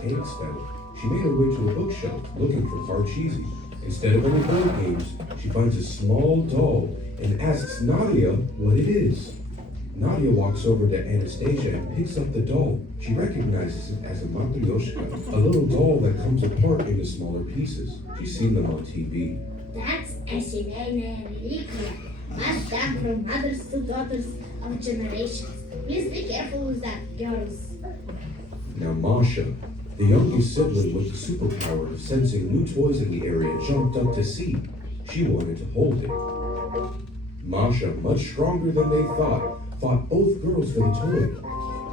angst spell, she made her way to a bookshelf looking for Parcheesi. Instead of any board games, she finds a small doll and asks Nadia what it is. Nadia walks over to Anastasia and picks up the doll. She recognizes it as a matryoshka, a little doll that comes apart into smaller pieces. She's seen them on TV. That's a Sirene reliquia, passed down from mothers to daughters of generations. Please be careful with that, girls. Now Masha, the youngest sibling with the superpower of sensing new toys in the area, jumped up to see. She wanted to hold it. Masha, much stronger than they thought, fought both girls for the toy.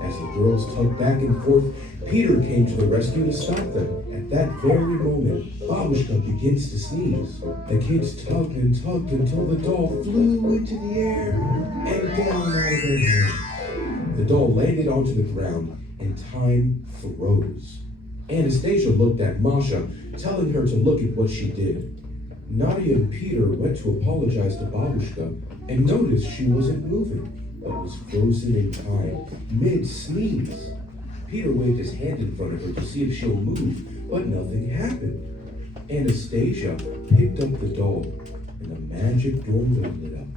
As the girls tugged back and forth, Peter came to the rescue to stop them. At that very moment, Babushka begins to sneeze. The kids tugged and tugged until the doll flew into the air and down out of their hands. The doll landed onto the ground and time froze. Anastasia looked at Masha, telling her to look at what she did. Nadia and Peter went to apologize to Babushka and noticed she wasn't moving, but was frozen in time, mid-sneeze. Peter waved his hand in front of her to see if she'll move, but nothing happened. Anastasia picked up the doll, and a magic doorway lit up.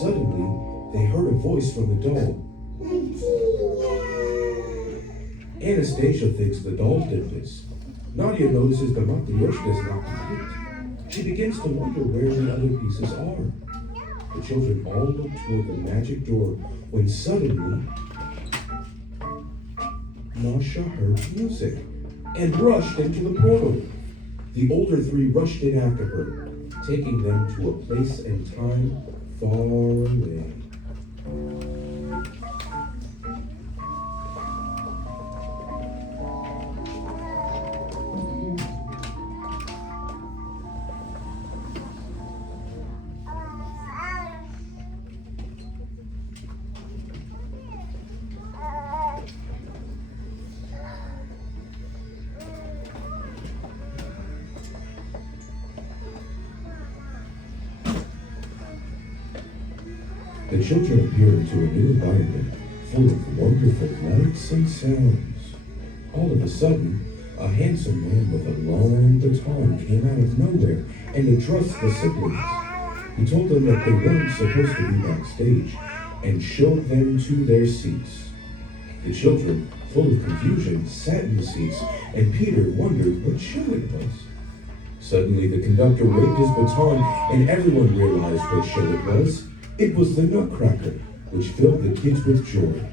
Suddenly, they heard a voice from the doll. Anastasia thinks the doll did this. Nadia notices the matryoshka is not complete. She begins to wonder where the other pieces are. The children all look toward the magic door when suddenly Masha heard music and rushed into the portal. The older three rushed in after her, taking them to a place and time far away. The children appear into a new environment full of wonderful lights and sounds. All of a sudden, a handsome man with a long baton came out of nowhere and addressed the siblings. He told them that they weren't supposed to be backstage and showed them to their seats. The children, full of confusion, sat in the seats, and Peter wondered what show it was. Suddenly, the conductor waved his baton, and everyone realized what show it was. It was the Nutcracker, which filled the kids with joy.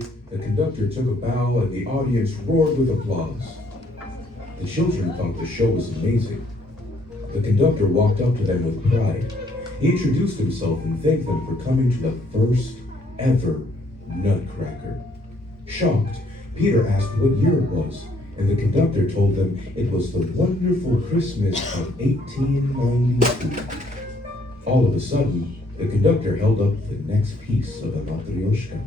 ended, the conductor took a bow and the audience roared with applause. The children thought the show was amazing. The conductor walked up to them with pride. He introduced himself and thanked them for coming to the first ever Nutcracker. Shocked, Peter asked what year it was, and the conductor told them it was the wonderful Christmas of 1892. All of a sudden, the conductor held up the next piece of the matryoshka.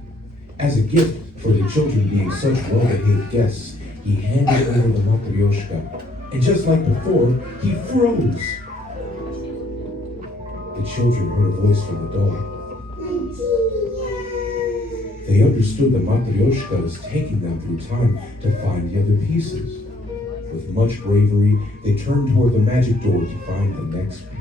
As a gift for the children being such well-behaved guests, he handed over the matryoshka, and just like before, he froze. The children heard a voice from the doll. They understood the matryoshka was taking them through time to find the other pieces. With much bravery, they turned toward the magic door to find the next piece.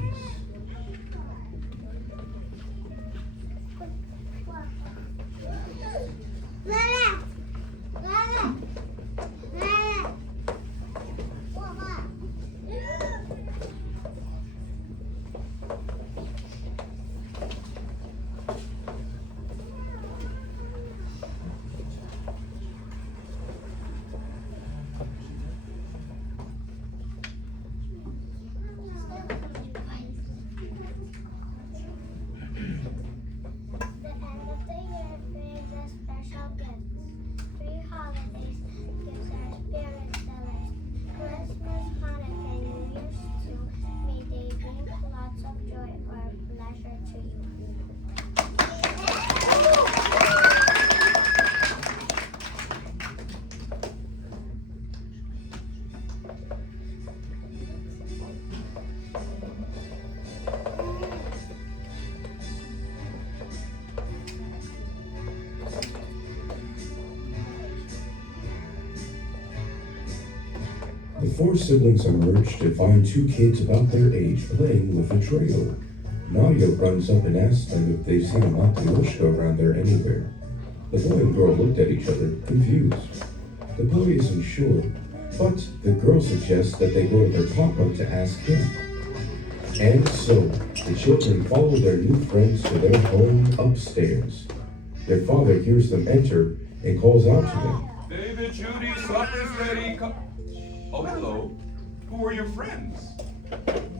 The four siblings emerged to find two kids about their age playing with a trio. Nadia runs up and asks them if they've seen a matryoshka around there anywhere. The boy and girl looked at each other, confused. The boy isn't sure, but the girl suggests that they go to their papa to ask him. And so, the children follow their new friends to their home upstairs. Their father hears them enter and calls out to them. David, Judy, supper's ready. Oh, hello. Who are your friends?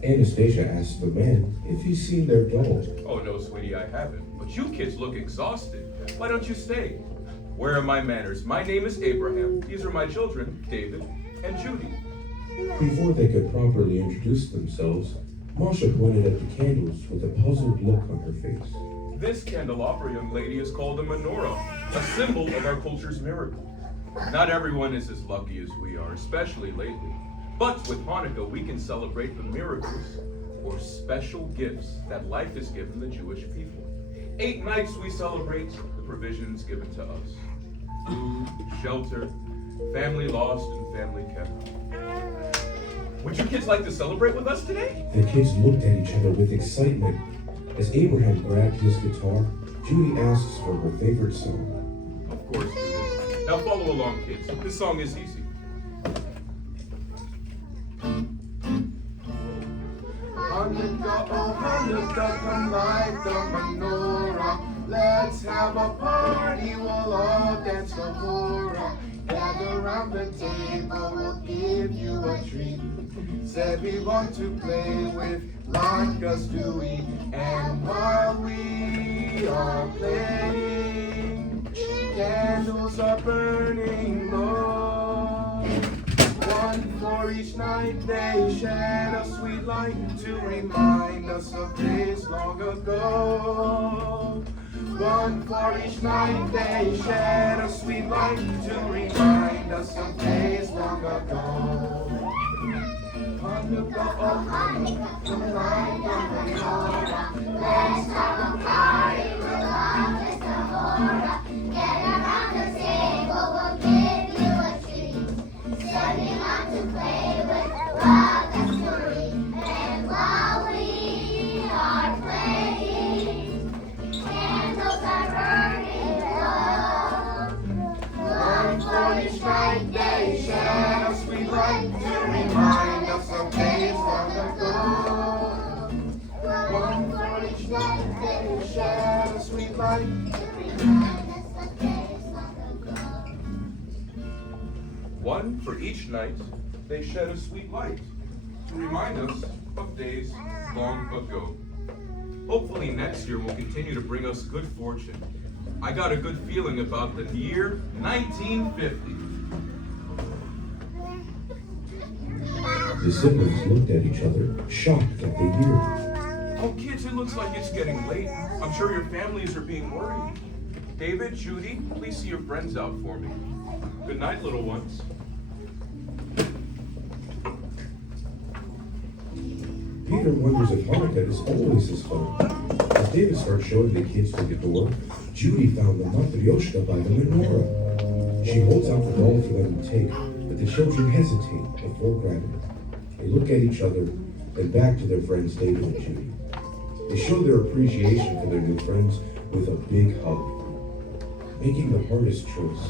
Anastasia asks the man if he's seen their doll. Oh, no, sweetie, I haven't. But you kids look exhausted. Why don't you stay? Where are my manners? My name is Abraham. These are my children, David and Judy. Before they could properly introduce themselves, Masha pointed at the candles with a puzzled look on her face. This candelabra, young lady, is called a menorah, a symbol of our culture's miracle. Not everyone is as lucky as we are, especially lately. But with Hanukkah, we can celebrate the miracles or special gifts that life has given the Jewish people. 8 nights we celebrate the provisions given to us. Food, shelter, family lost, and family kept. Would you kids like to celebrate with us today? The kids looked at each other with excitement. As Abraham grabbed his guitar, Judy asks for her favorite song. Of course, David. Now follow along, kids. This song is easy. Hanukkah, oh Hanukkah, come light the menorah. Let's have a party, we'll all dance the hora. Gather round the table, we'll give you a treat. Said we want to play with like us doing. And while we are playing, candles are burning low. One for each night they shed a sweet light to remind us of days long ago. One for each night they shed a sweet light to remind us of days long ago. Hanukkah, oh Hanukkah, come light the menorah. Let's have a party, we'll all kiss the hora. Get around the table, we'll give you a treat. Said we want to play with rock and story. And while we are playing, candles are burning low. One for each night they shed a sweet light to remind us of days long ago. One for each night they shed a sweet light to remind us of days long ago. night, they shed a sweet light to remind us of days long ago. Hopefully next year will continue to bring us good fortune. I got a good feeling about the year 1950. The siblings looked at each other, shocked at the year. Oh, kids, it looks like it's getting late. I'm sure your families are being worried. David, Judy, please see your friends out for me. Good night, little ones. Peter wonders if Hanukkah is always this fun. As David starts showing the kids to the door, Judy found the matryoshka by the menorah. She holds out the doll for them to take, but the children hesitate before grabbing it. They look at each other, then back to their friends David and Judy. They show their appreciation for their new friends with a big hug. Making the hardest choice,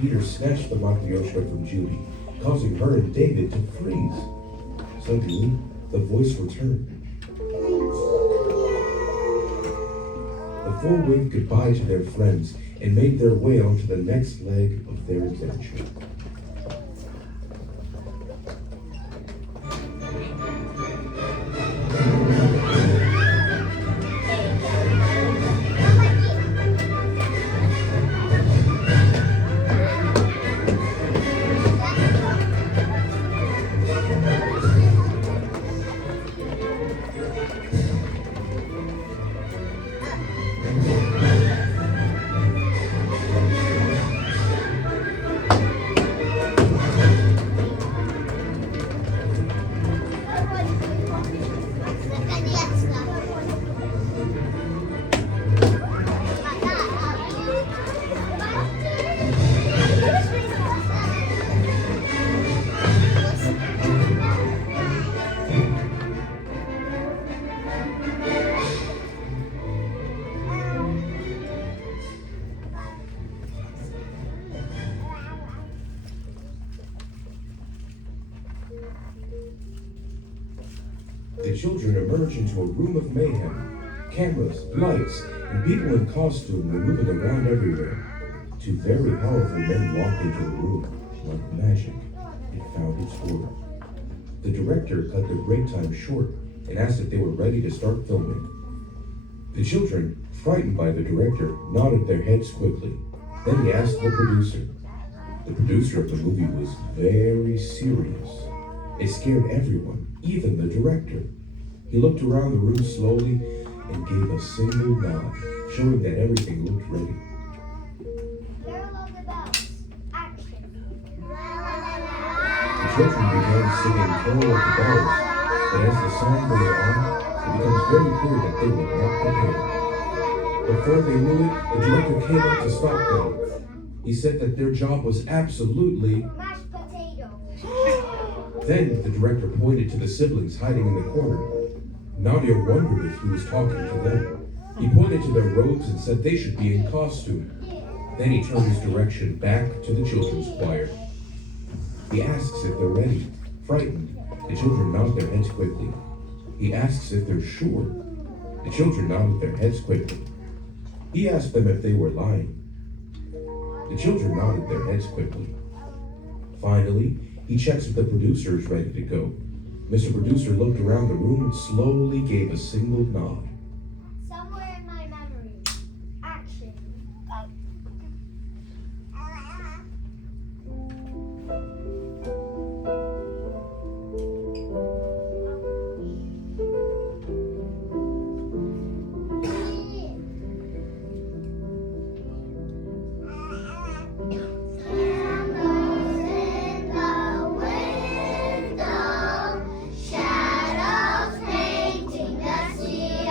Peter snatched the matryoshka from Judy, causing her and David to freeze. Suddenly, the voice returned. The four waved goodbye to their friends and made their way onto the next leg of their adventure. The children emerge into a room of mayhem. Cameras, lights, and people in costume were moving around everywhere. Two very powerful men walked into the room. Like magic, it found its order. The director cut the break time short and asked if they were ready to start filming. The children, frightened by the director, nodded their heads quickly. Then he asked the producer. The producer of the movie was very serious. It scared everyone, even the director. He looked around the room slowly and gave a single nod, showing that everything looked ready. Farewell the bells. Action. The children began singing Carol of the Bells, but as the song goes on, it becomes very clear that they were not prepared. Before they knew it, the director came up to stop them. He said that their job was absolutely Mashed potato. Then the director pointed to the siblings hiding in the corner. Nadia wondered if he was talking to them. He pointed to their robes and said they should be in costume. Then he turned his direction back to the children's choir. He asks if they're ready. Frightened, the children nod their heads quickly. He asks if they're sure. The children nodded their heads quickly. He asked them if they were lying. The children nodded their heads quickly. Finally, he checks if the producer is ready to go. Mr. Producer looked around the room and slowly gave a single nod. Somewhere in my memory. Action. Shadows painting the sea.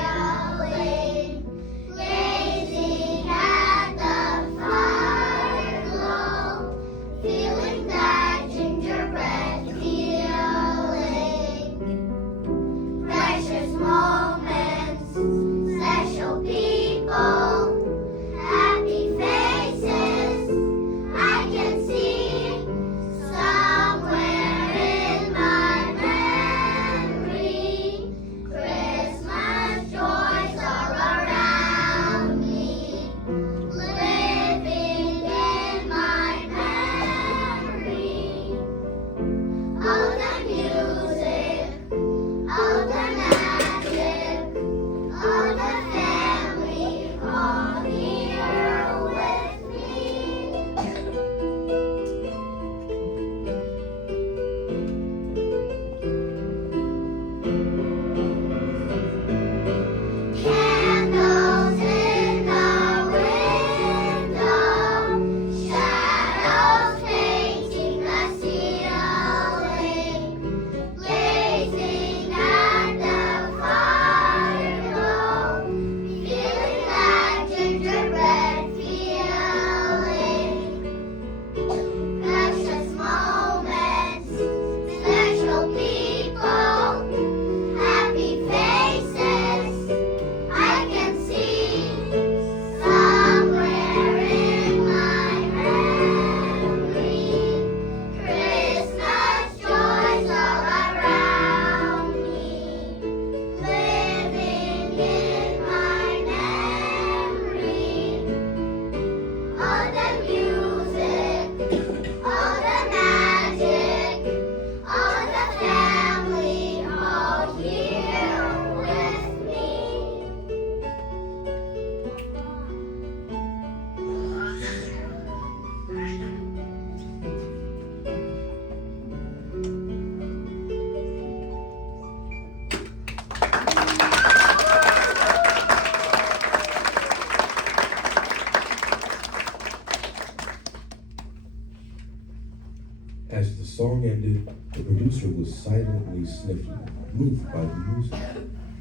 was silently sniffling, moved by the music.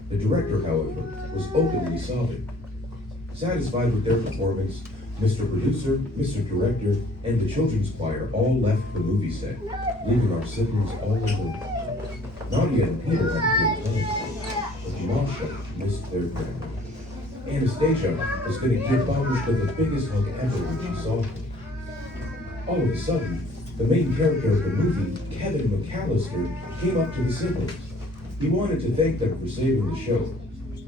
The director, however, was openly sobbing. Satisfied with their performance, Mr. Producer, Mr. Director, and the children's choir all left the movie set, leaving our siblings all alone. Nadia and Peter had a good time, but Masha missed their grandma. Anastasia was going to give Babushka the biggest hug ever when she saw her. All of a sudden, the main character of the movie, Kevin McAllister, came up to the siblings. He wanted to thank them for saving the show.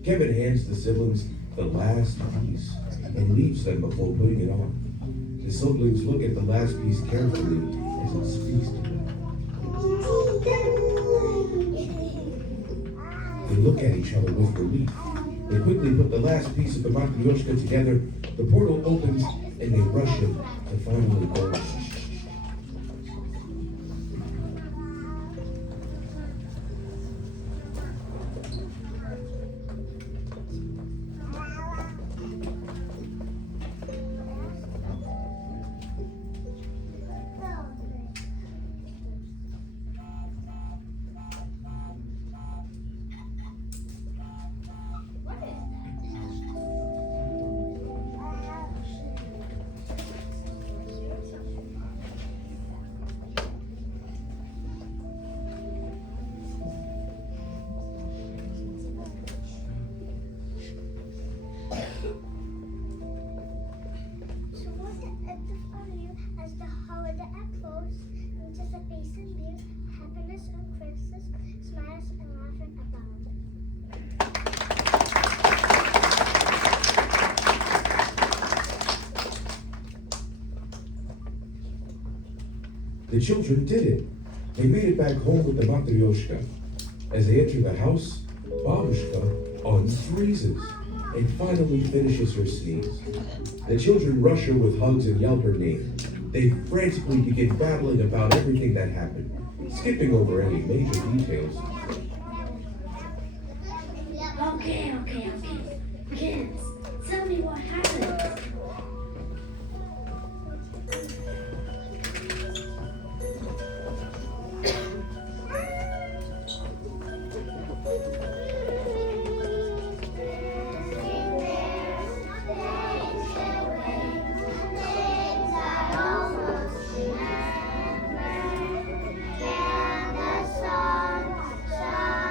Kevin hands the siblings the last piece and leaves them before putting it on. The siblings look at the last piece carefully as it speaks to them. They look at each other with relief. They quickly put the last piece of the matryoshka together, the portal opens, and they rush in to finally go. The children did it. They made it back home with the matryoshka. As they enter the house, Babushka unfreezes and finally finishes her sneeze. The children rush her with hugs and yell her name. They frantically begin babbling about everything that happened, skipping over any major details. Okay. Kids, tell me what happened. Sun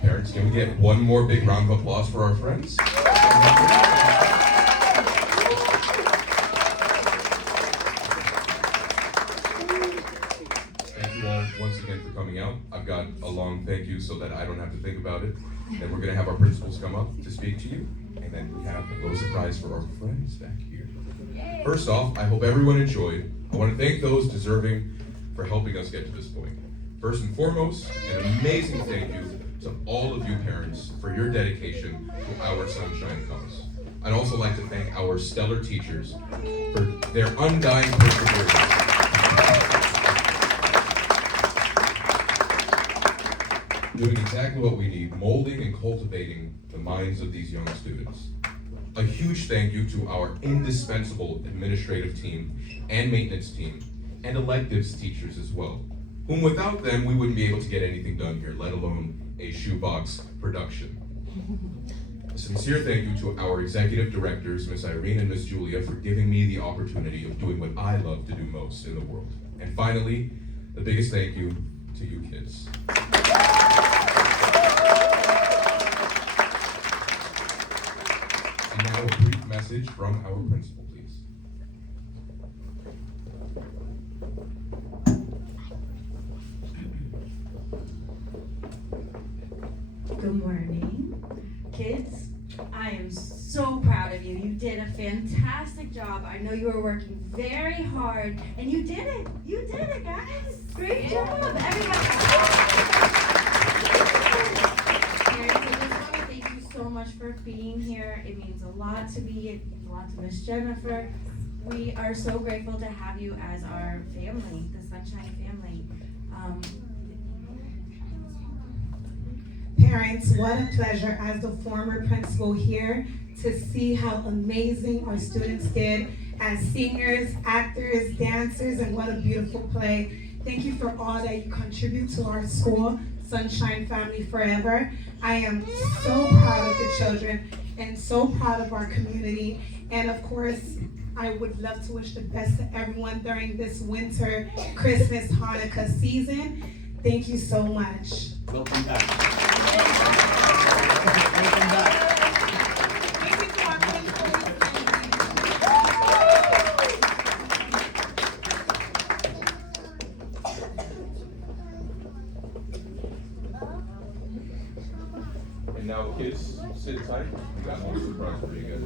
Parents, can we get one more big round of applause for our friends? Thank you all once again for coming out. I've got a long thank you so that I don't have to think about it. Then we're going to have our principals come up to speak to you. And then we have a little surprise for our friends back here. First off, I hope everyone enjoyed. I want to thank those deserving for helping us get to this point. First and foremost, an amazing thank you to all of you parents for your dedication to our Sunshine cause. I'd also like to thank our stellar teachers for their undying perseverance. Doing exactly what we need, molding and cultivating the minds of these young students. A huge thank you to our indispensable administrative team and maintenance team, and electives teachers as well, whom without them we wouldn't be able to get anything done here, let alone a shoebox production. A sincere thank you to our executive directors, Miss Erin and Miss Julia, for giving me the opportunity of doing what I love to do most in the world. And finally, the biggest thank you to you kids. And now a brief message from our principal, please. Good morning, kids. I am so proud of you. You did a fantastic job. I know you were working very hard, and you did it. You did it, guys. Great job, everybody. Parents, I just want to thank you so much for being here. It means a lot to me. It means a lot to Miss Jennifer. We are so grateful to have you as our family, the Sunshine family. Parents, what a pleasure as the former principal here to see how amazing our students did as singers, actors, dancers, and what a beautiful play. Thank you for all that you contribute to our school, Sunshine Family Forever. I am so proud of the children and so proud of our community. And of course, I would love to wish the best to everyone during this winter, Christmas, Hanukkah season. Thank you so much. Welcome back. Thank you to our principals. And now kids, sit tight. We got more surprise for you guys.